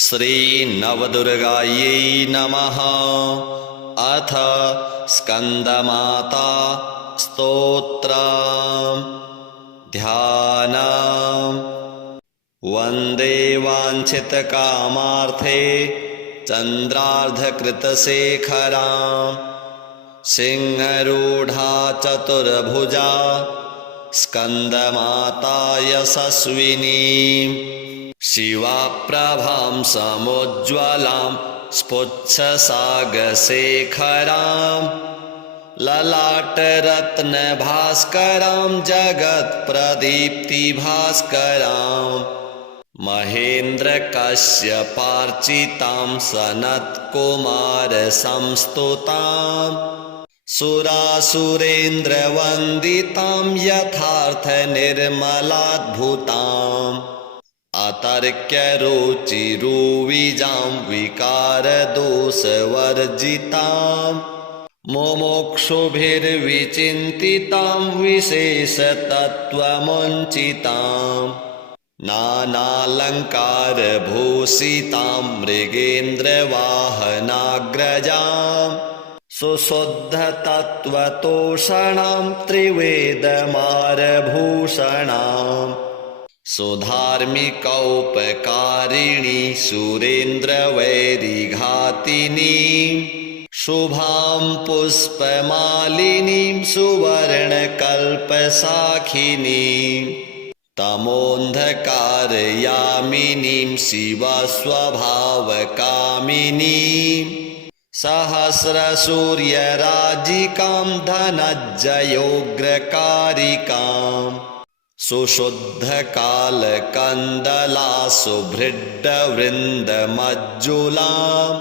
श्रीनवदुर्गायै नमः। अथ स्कन्दमाता स्तोत्रम्। ध्यानम्। वन्दे वाञ्छितकामार्थे चन्द्रार्धकृतशेखराम् सिंहरूढा चतुर्भुजा स्कन्दमाता यशस्विनीम् शिवाप्रभां समुज्ज्वलां स्फुच्छसागशेखरां ललाटरत्नभास्करां जगत्प्रदीप्तिभास्करां महेन्द्रकश्यपार्चितां सनत्कुमारसंस्तुतां सुरासुरेन्द्रवन्दितां यथार्थनिर्मलाद्भुताम् अतर्क्यरुचिरुविजां विकारदोषवर्जितां मुमुक्षुभिर्विचिन्तितां विशेषतत्त्वमुञ्चितां नानालङ्कारभूषितां मृगेन्द्रवाहनाग्रजां सुशुद्धतत्त्वतोषणां त्रिवेदमारभूषणाम् सुधार्मिकौपकारिणी सुरेन्द्रवैरिघातिनीं शुभां पुष्पमालिनीं सुवर्णकल्पशाखिनीं तमोऽन्धकारयामिनीं शिवस्वभावकामिनीं सहस्रसूर्यराजिकां धनञ्जयोग्रकारिकाम् सुशुद्धकालकन्दला सुभृड्डवृन्दमज्जुलां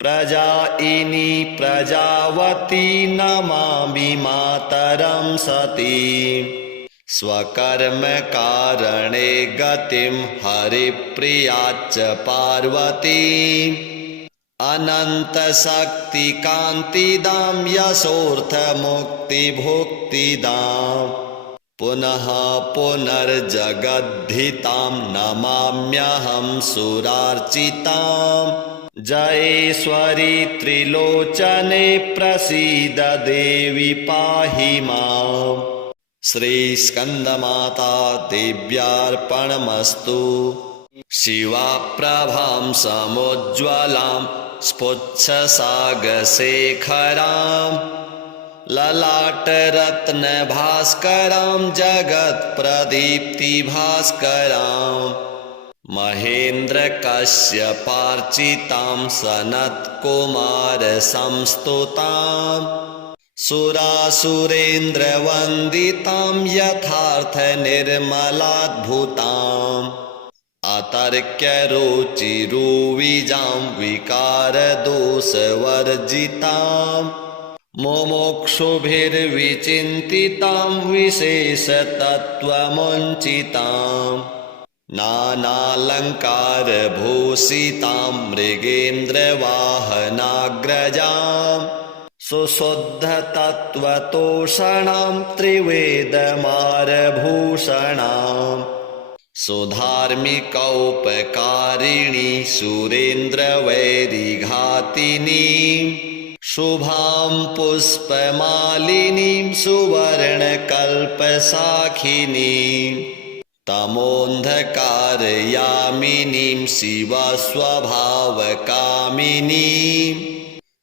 प्रजायिनी प्रजावती नमामि मातरं सतीं स्वकर्मकारणे गतिं हरिप्रियाच्च पार्वतीम् अनन्तशक्तिकान्तिदां यशोऽर्थमुक्तिभुक्तिदाम् पुनः पुनर्जगद्धितां नमाम्यहं सुरार्चितां जयेश्वरी त्रिलोचने प्रसीद देवी पाहि माम्। श्रीस्कन्दमाता देव्यार्पणमस्तु। शिवाप्रभां समुज्ज्वलां स्फुच्छसागशेखरां ललाटरत्नभास्करां जगत्प्रदीप्तिभास्करां महेन्द्रकश्यपार्चितां सनत्कुमारसंस्तुतां सुरासुरेन्द्रवन्दितां यथार्थनिर्मलाद्भुताम् अतर्क्यरुचिरुविजां विकारदोषवर्जितां मुमुक्षुभिर्विचिन्तितां विशेषतत्त्वमुञ्चितां नानालङ्कारभूषितां मृगेन्द्रवाहनाग्रजां सुशुद्धतत्त्वतोषणां त्रिवेदमारभूषणाम् सुधार्मिकौपकारिणी सुरेन्द्रवैरिघातिनीं शुभां पुष्पमालिनीं सुवर्णकल्पशाखिनीं तमोऽन्धकारयामिनीं शिवस्वभावकामिनीं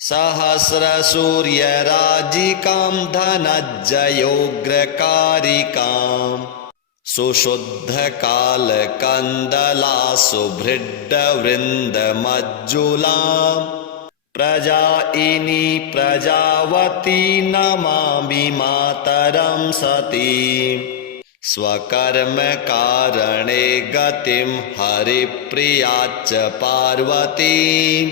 सहस्रसूर्यराजिकां धनञ्जयोग्रकारिकाम् सुशुद्धकालकन्दला सुभृड्डवृन्दमज्जुलां प्रजायिनी प्रजावती नमामि मातरं सतीं स्वकर्मकारणे गतिं हरिप्रियाच्च पार्वतीम्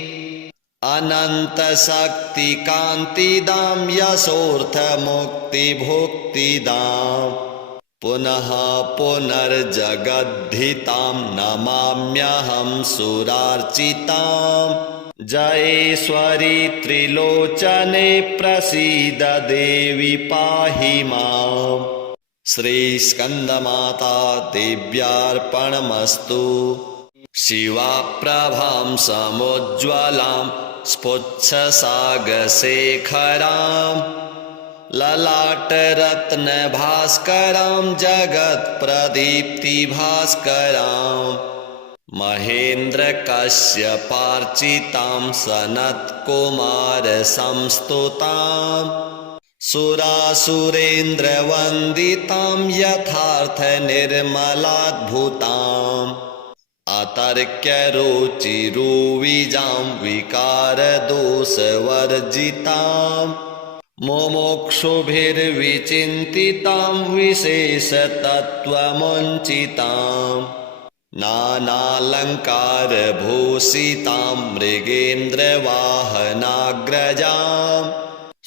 अनन्तशक्तिकान्तिदां यशोऽर्थमुक्तिभुक्तिदाम् पुनः पुनर्जगद्धितां नमाम्यहं सुरार्चितां जयेश्वरी त्रिलोचने प्रसीद देवी पाहि माम्। श्रीस्कन्दमाता देव्यार्पणमस्तु। शिवाप्रभां समुज्ज्वलां स्फुच्छसागशेखरां ललाटरत्नभास्करां जगत्प्रदीप्तिभास्करां महेन्द्रकश्यपार्चितां सनत्कुमारसंस्तुतां सुरासुरेन्द्रवन्दितां यथार्थनिर्मलाद्भुताम् अतर्क्यरुचिरुविजां विकारदोषवर्जितां मुमुक्षुभिर्विचिन्तितां विशेषतत्त्वमुञ्चितां नानालङ्कारभूषितां मृगेन्द्रवाहनाग्रजां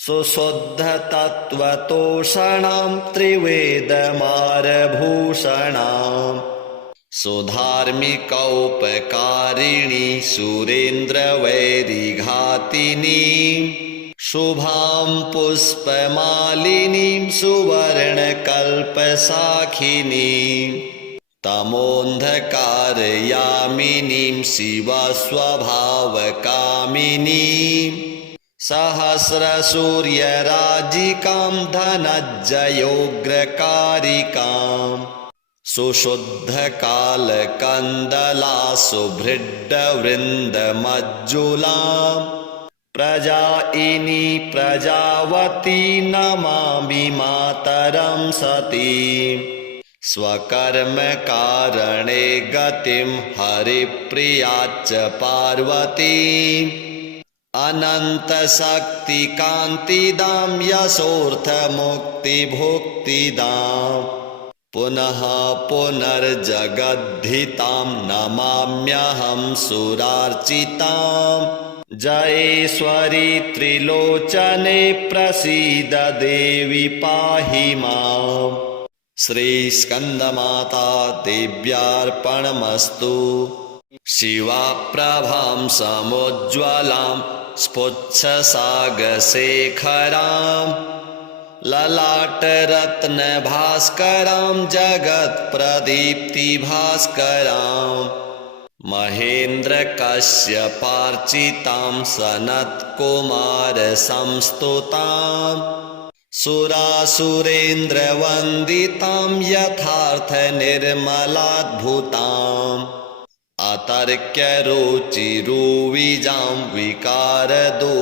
सुशुद्धतत्त्वतोषणां त्रिवेदमारभूषणाम् सुधार्मिकौपकारिणी सुरेन्द्रवैरिघातिनी शुभां पुष्पमालिनीं सुवर्णकल्पशाखिनीं तमोऽन्धकारयामिनीं शिवस्वभावकामिनीं सहस्रसूर्यराजिकां धनज्जयोग्रकारिकाम् सुशुद्धकालकन्दला सुभृड्डवृन्दमज्जुलां प्रजायिनी प्रजावती नमामि मातरं सतीं स्वकर्मकारणे गतिं हरिप्रियाच्च पार्वतीम् अनन्तशक्तिकान्तिदां यशोऽर्थमुक्तिभुक्तिदाम् पुनः पुनर्जगद्धितां नमाम्यहं सुरार्चितां जयेश्वरी त्रिलोचने प्रसीद देवी पाहि माम्। श्रीस्कन्दमाता देव्यार्पणमस्तु। शिवाप्रभां समुज्ज्वलां स्फुच्छसागशेखरां ललाटरत्नभास्करां जगत्प्रदीप्तिभास्करां महेन्द्रकश्यपार्चितां सनत्कुमारसंस्तुतां सुरासुरेन्द्रवन्दितां यथार्थनिर्मलाद्भुताम् अतर्क्यरुचिरुविजां विकारदोषवर्जितां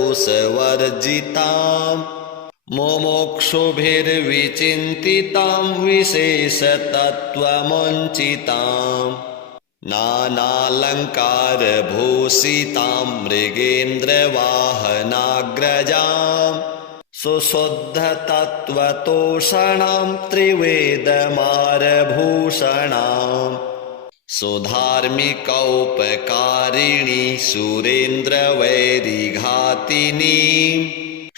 मुमुक्षुभिर्विचिन्तितां विशेषतत्त्वमुञ्चितां नानालङ्कारभूषितां मृगेन्द्रवाहनाग्रजां सुशुद्धतत्त्वतोषणां त्रिवेदमारभूषणाम् सुधार्मिकौपकारिणी सुरेन्द्रवैरिघातिनी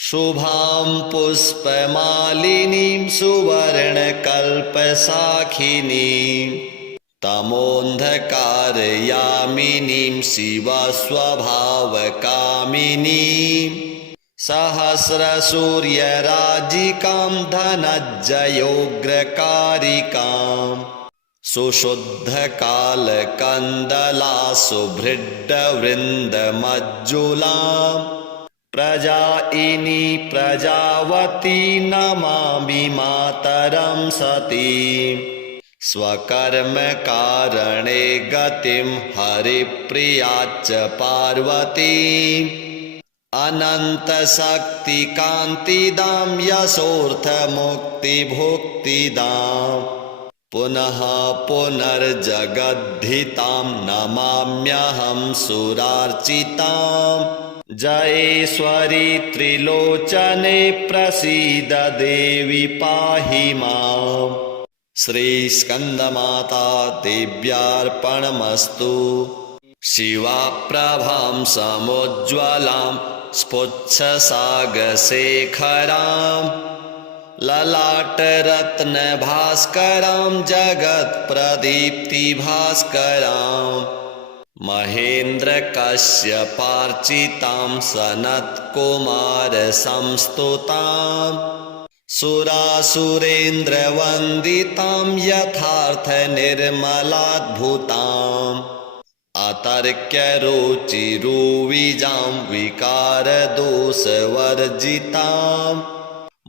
शुभां पुष्पमालिनीं सुवर्णकल्पशाखिनीं तमोऽन्धकारयामिनीं शिवस्वभावकामिनीं सहस्रसूर्यराजिकां धनज्जयोग्रकारिकाम् सुशुद्धकालकन्दला सुभृड्डवृन्दमज्जुलां प्रजायिनी प्रजावती नमामि मातरं सतीं स्वकर्मकारणे गतिं हरिप्रियाच्च पार्वतीम् अनन्तशक्तिकान्तिदां यशोऽर्थमुक्तिभुक्तिदाम् पुनः पुनर्जगद्धितां नमाम्यहं सुरार्चितां जयेश्वरी त्रिलोचने प्रसीद देवी पाहि माम्। श्रीस्कन्दमाता देव्यार्पणमस्तु। शिवाप्रभां समुज्ज्वलां स्फुच्छसागशेखरां ललाटरत्नभास्करां जगत्प्रदीप्तिभास्करां महेन्द्रकश्यपार्चितां सनत्कुमारसंस्तुतां सुरासुरेन्द्रवन्दितां यथार्थनिर्मलाद्भुताम् अतर्क्यरुचिरुविजां विकारदोषवर्जितां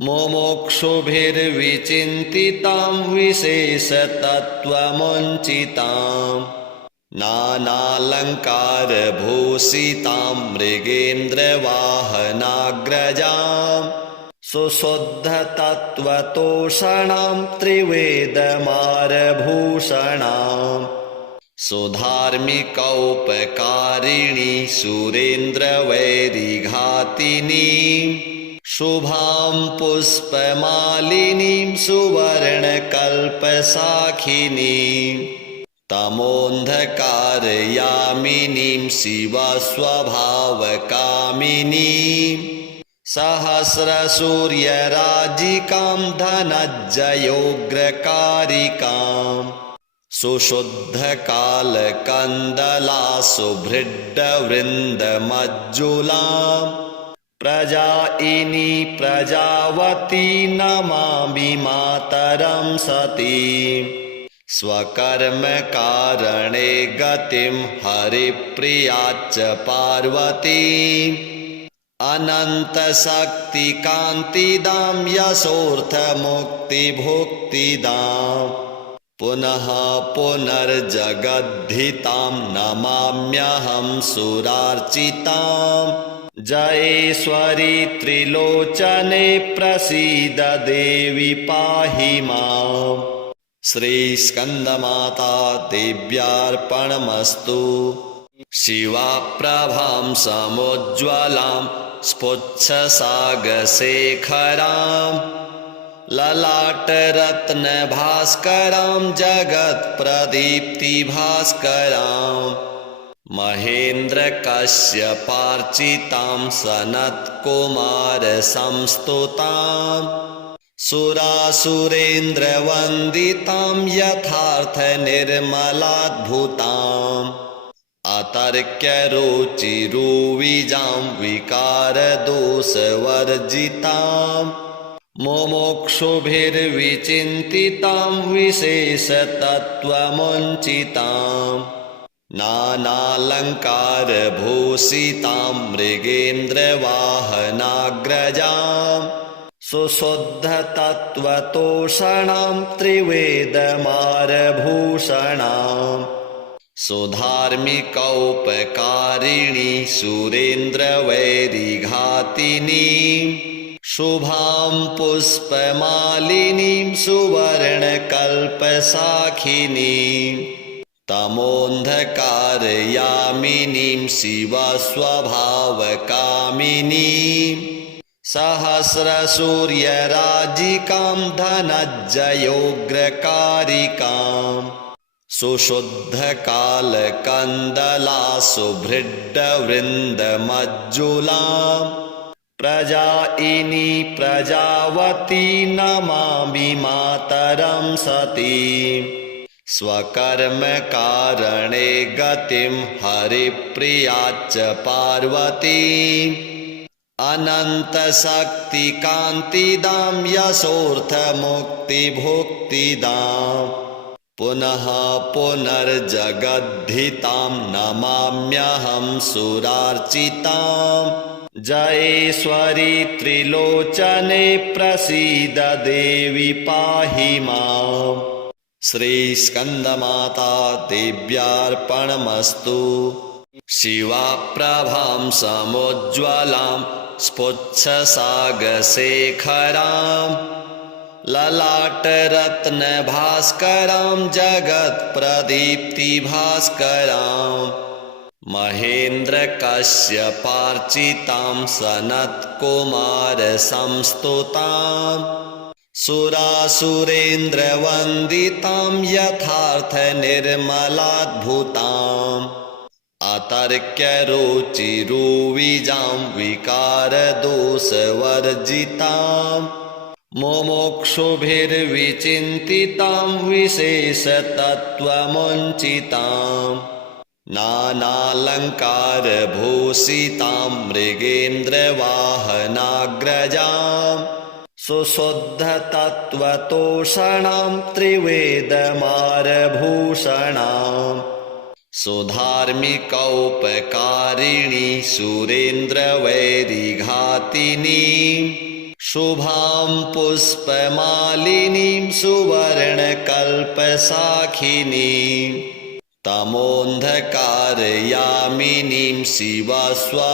मुमुक्षुभिर्विचिन्तितां विशेषतत्त्वमुञ्चिताम् नानालङ्कारभूषितां मृगेन्द्रवाहनाग्रजां सुशुद्धतत्त्वतोषणां त्रिवेदमारभूषणाम् सुधार्मिकौपकारिणी सुरेन्द्रवैरिघातिनीं शुभां पुष्पमालिनीं सुवर्णकल्पशाखिनीं तमोऽन्धकारयामिनीं शिवस्वभावकामिनीं सहस्रसूर्यराजिकां धनज्जयोग्रकारिकाम् सुशुद्धकालकन्दला सुभृड्डवृन्दमज्जुलां प्रजायिनी प्रजावती नमामि मातरं सतीं स्वकर्मकारणे गतिं हरिप्रियाच्च पार्वतीम् अनन्तशक्तिकान्तिदां यशोऽर्थमुक्तिभुक्तिदाम् पुनः पुनर्जगद्धितां नमाम्यहं सुरार्चितां जयेश्वरी त्रिलोचने प्रसीद देवी पाहि माम् श्रीस्कन्दमाता देव्यार्पणमस्तु शिवाप्रभां समुज्ज्वलां स्फुच्छसागशेखराम् ललाटरत्नभास्करां जगत्प्रदीप्तिभास्करां महेन्द्रकश्यपार्चितां सनत्कुमारसंस्तुतां सुरासुरेन्द्रवन्दितां यथार्थनिर्मलाद्भुताम् अतर्क्यरुचिरुविजां विकारदोषवर्जिताम् मुमुक्षुभिर्विचिन्तितां विशेषतत्त्वमुञ्चितां नानालङ्कारभूषितां मृगेन्द्रवाहनाग्रजां सुशुद्धतत्त्वतोषणां त्रिवेदमारभूषणाम् सुधार्मिकौपकारिणी सुरेन्द्रवैरिघातिनीं शुभां पुष्पमालिनीं सुवर्णकल्पशाखिनीं तमोऽन्धकारयामिनीं शिवस्वभावकामिनीं सहस्रसूर्यराजिकां धनज्जयोग्रकारिकाम् सुशुद्धकालकन्दला सुभृड्डवृन्दमज्जुलां प्रजायिनी प्रजावती नमामि मातरं सतीं स्वकर्मकारणे गतिं हरिप्रियाच्च पार्वतीम् अनन्तशक्तिकान्तिदां यशोऽर्थमुक्तिभुक्तिदाम् पुनः पुनर्जगद्धितां नमाम्यहं सुरार्चितां जयेश्वरी त्रिलोचने प्रसीद देवी पाहि माम् श्रीस्कन्दमाता देव्यार्पणमस्तु शिवाप्रभां समुज्ज्वलां स्फुच्छसागशेखरां ललाटरत्नभास्करां जगत्प्रदीप्तिभास्करां महेन्द्रकश्यपार्चितां सनत्कुमारसंस्तुतां सुरासुरेन्द्रवन्दितां यथार्थनिर्मलाद्भुताम् अतर्क्यरुचिरुविजां विकारदोषवर्जितां मुमुक्षुभिर्विचिन्तितां विशेषतत्त्वमुञ्चितां नानालङ्कारभूषितां मृगेन्द्रवाहनाग्रजां सुशुद्धतत्त्वतोषणां त्रिवेदमारभूषणाम् सुधार्मिकौपकारिणी सुरेन्द्रवैरिघातिनीं शुभां पुष्पमालिनीं सुवर्णकल्पशाखिनीं तमोऽन्धकारयामिनीं शिवस्वभावकामिनीं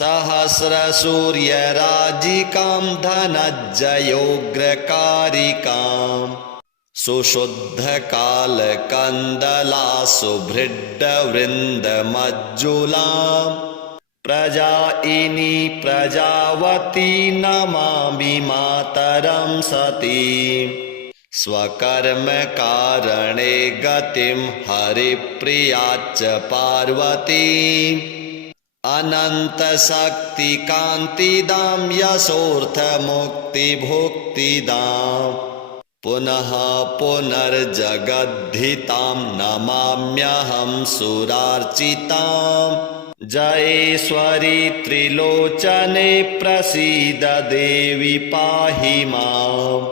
सहस्रसूर्यराजिकां धनज्जयोग्रकारिकाम् सुशुद्धकालकन्दला सुभृड्डवृन्दमज्जुलां प्रजायिनी प्रजावती नमामि मातरं सतीं स्वकर्मकारणे गतिं हरिप्रियाच्च पार्वतीम् अनन्तशक्तिकान्तिदां यशोऽर्थमुक्तिभुक्तिदाम् पुनः पुनर्जगद्धितां नमाम्यहं सुरार्चितां जयेश्वरी त्रिलोचने प्रसीद देवी पाहि माम्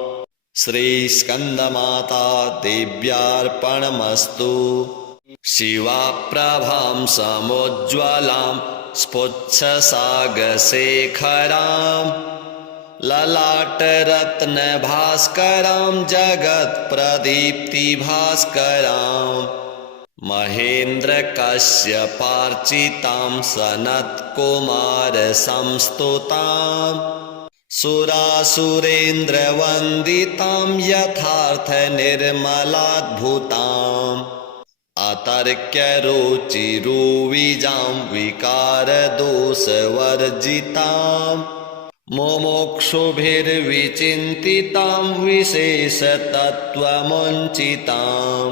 श्रीस्कन्दमाता देव्यार्पणमस्तु शिवाप्रभां समुज्ज्वलां स्फुच्छसागशेखराम् ललाटरत्नभास्करां जगत्प्रदीप्तिभास्करां महेन्द्रकश्यपार्चितां सनत्कुमारसंस्तुतां सुरासुरेन्द्रवन्दितां यथार्थनिर्मलाद्भुताम् अतर्क्यरुचिरुविजां विकारदोषवर्जिताम् मुमुक्षुभिर्विचिन्तितां विशेषतत्त्वमुञ्चितां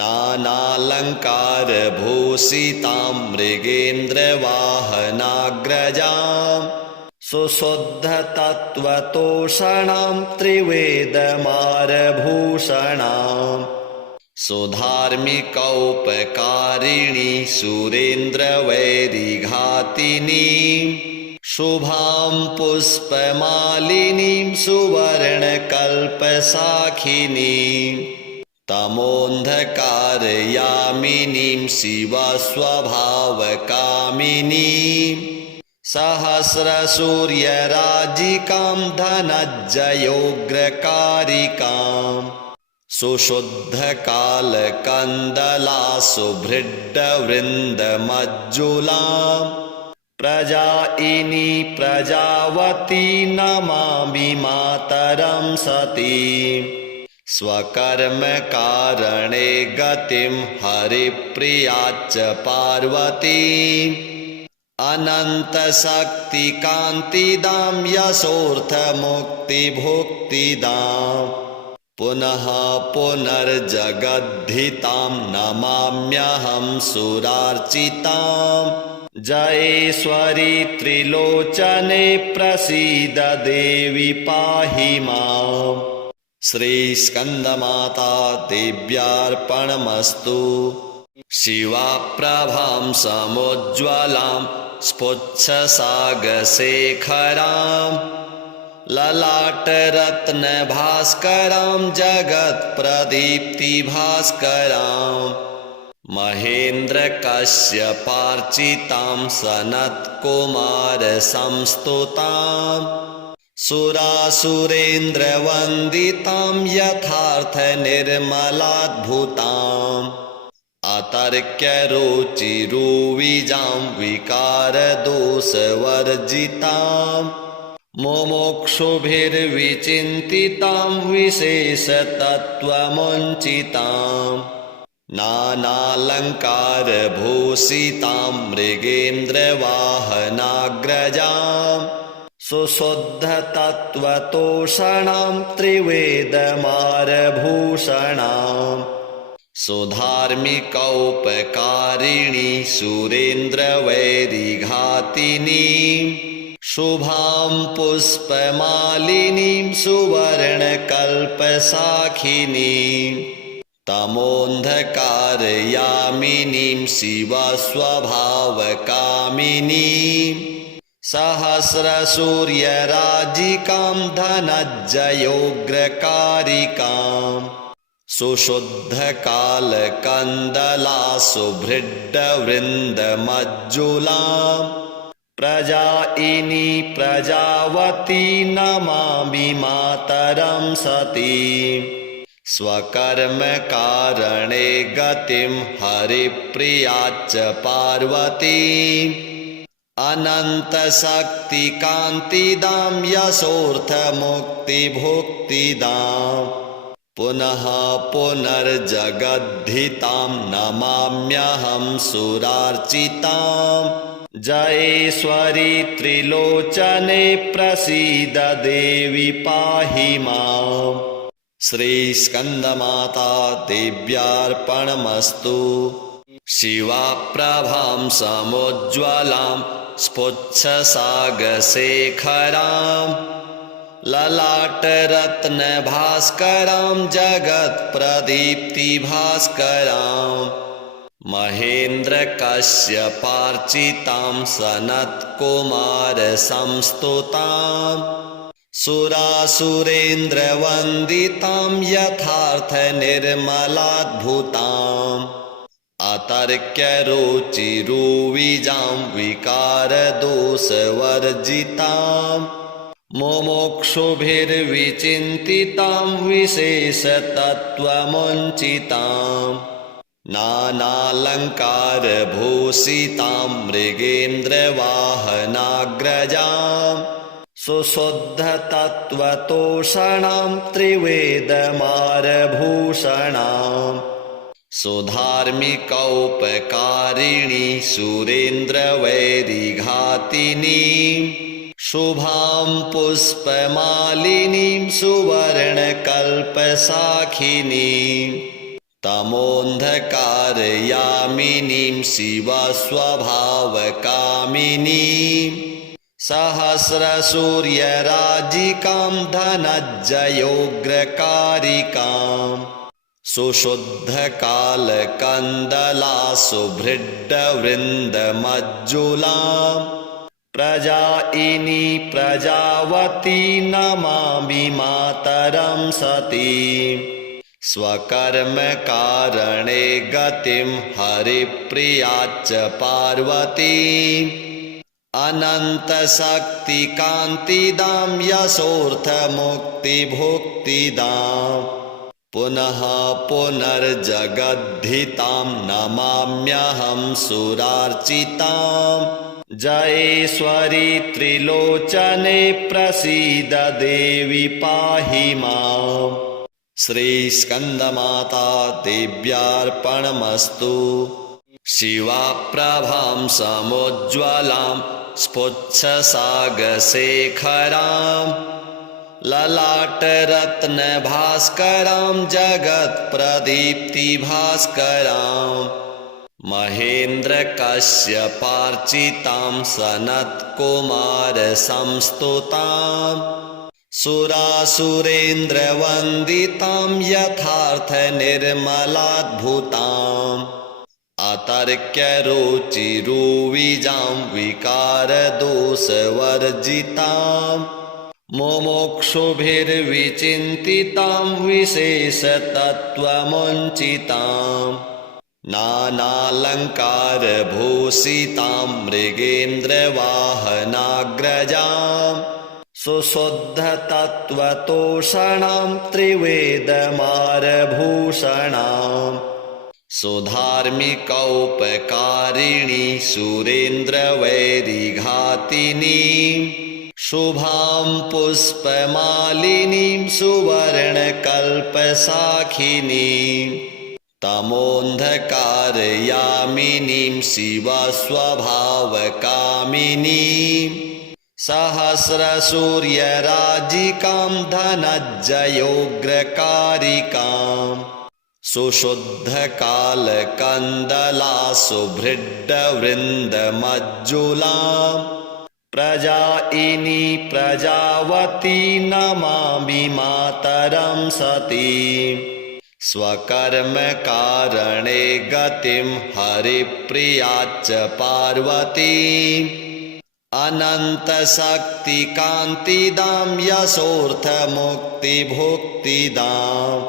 नानालङ्कारभूषितां मृगेन्द्रवाहनाग्रजां सुशुद्धतत्त्वतोषणां त्रिवेदमारभूषणां सुधार्मिकौपकारिणी सुरेन्द्रवैरिघातिनीं शुभां पुष्पमालिनीं सुवर्णकल्पशाखिनीं तमोऽन्धकारयामिनीं शिवस्वभावकामिनीं सहस्रसूर्यराजिकां धनज्जयोग्रकारिकाम् सुशुद्धकालकन्दला सुभृड्डवृन्दमज्जुलां प्रजायिनी प्रजावती नमामि मातरं सतीं स्वकर्मकारणे गतिं हरिप्रियाच्च पार्वतीम् अनन्तशक्तिकान्तिदां यशोऽर्थमुक्तिभुक्तिदाम् पुनः पुनर्जगद्धितां नमाम्यहं सुरार्चितां जयेश्वरी त्रिलोचने प्रसीद देवी पाहि माम् श्रीस्कन्दमाता देव्यार्पणमस्तु शिवाप्रभां समुज्ज्वलां स्फुच्छसागशेखरां ललाटरत्नभास्करां जगत्प्रदीप्तिभास्करां महेन्द्रकश्यपार्चितां सनत्कुमारसंस्तुतां सुरासुरेन्द्रवन्दितां यथार्थनिर्मलाद्भुताम् अतर्क्यरुचिरुविजां विकारदोषवर्जितां मुमुक्षुभिर्विचिन्तितां विशेषतत्त्वमुञ्चितां नानालङ्कारभूषितां मृगेन्द्रवाहनाग्रजां सुशुद्धतत्त्वतोषणां त्रिवेदमारभूषणां सुधार्मिकौपकारिणी सुरेन्द्रवैरिघातिनीं शुभां पुष्पमालिनीं सुवर्णकल्पशाखिनीं तमोऽन्धकारयामिनीं शिवस्वभावकामिनीं सहस्रसूर्यराजिकां धनज्जयोग्रकारिकाम् सुशुद्धकालकन्दला सुभृड्डवृन्दमज्जुलाम् प्रजायिनी प्रजावती नमामि मातरं सतीम् स्वकर्मकारणे गतिं हरिप्रियाच्च पार्वतीम् अनन्तशक्तिकान्तिदां यशोऽर्थमुक्तिभुक्तिदाम् पुनः पुनर्जगद्धितां नमाम्यहं सुरार्चिताम् जयेश्वरी त्रिलोचने प्रसीद देवी पाहि माम्। श्रीस्कन्दमाता देव्यार्पणमस्तु। शिवाप्रभां समुज्ज्वलां स्फुच्छसागशेखरां ललाटरत्नभास्करां जगत्प्रदीप्तिभास्करां महेन्द्रकश्यपार्चितां सनत्कुमारसंस्तुतां सुरासुरेन्द्रवन्दितां यथार्थनिर्मलाद्भुताम् अतर्क्यरुचिरुविजां विकारदोषवर्जितां मुमुक्षुभिर्विचिन्तितां विशेषतत्त्वमुञ्चितां नानालङ्कारभूषितां मृगेन्द्रवाहनाग्रजां सुशुद्धतत्त्वतोषणां त्रिवेदमारभूषणाम् सुधार्मिकौपकारिणी सुरेन्द्रवैरिघातिनीं शुभां पुष्पमालिनीं सुवर्णकल्पशाखिनीं तमोऽन्धकारयामिनीं शिवस्वभावकामिनीं सहस्रसूर्यराजिकां धनञ्जयोग्रकारिकाम् सुशुद्धकालकन्दला सुभृड्डवृन्दमज्जुलां प्रजायिनी प्रजावती नमामि मातरं सतीम् स्वकर्मकारणे गतिं हरिप्रियाच्च पार्वतीम् अनन्तशक्तिकान्तिदां यशोऽर्थमुक्तिभुक्तिदाम् पुनः पुनर्जगद्धितां नमाम्यहं सुरार्चिताम् जयेश्वरी त्रिलोचने प्रसीद देवी पाहि माम्। श्रीस्कन्दमाता देव्यार्पणमस्तु। शिवाप्रभां समुज्ज्वलां स्फुच्छसागशेखरां ललाटरत्नभास्करां जगत्प्रदीप्तिभास्करां महेन्द्रकश्यपार्चितां सनत्कुमारसंस्तुतां सुरासुरेन्द्रवन्दितां यथार्थनिर्मलाद्भुताम् अतर्क्यरुचिरुविजां विकारदोषवर्जितां मुमुक्षुभिर्विचिन्तितां विशेषतत्त्वमुञ्चितां नानालङ्कारभूषितां मृगेन्द्रवाहनाग्रजां सुशुद्धतत्त्वतोषणां त्रिवेदमारभूषणाम् सुधार्मिकौपकारिणी सुरेन्द्रवैरिघातिनीं शुभां पुष्पमालिनीं सुवर्णकल्पशाखिनीं तमोऽन्धकारयामिनीं शिवस्वभावकामिनीं सहस्रसूर्यराजिकां धनञ्जयोग्रकारिकाम् सुशुद्धकालकन्दला सुभृड्डवृन्दमज्जुलां प्रजायिनी प्रजावती नमामि मातरं सतीम् स्वकर्मकारणे गतिं हरिप्रियाच्च पार्वतीम् अनन्तशक्तिकान्तिदां यशोऽर्थमुक्तिभुक्तिदाम्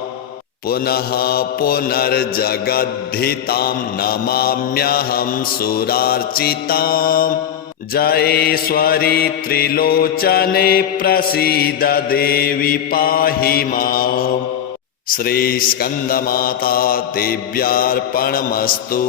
पुनः पुनर्जगद्धितां नमाम्यहं सुरार्चिताम् जयेश्वरी त्रिलोचने प्रसीद देवी पाहि माम्। श्रीस्कन्दमाता देव्यार्पणमस्तु।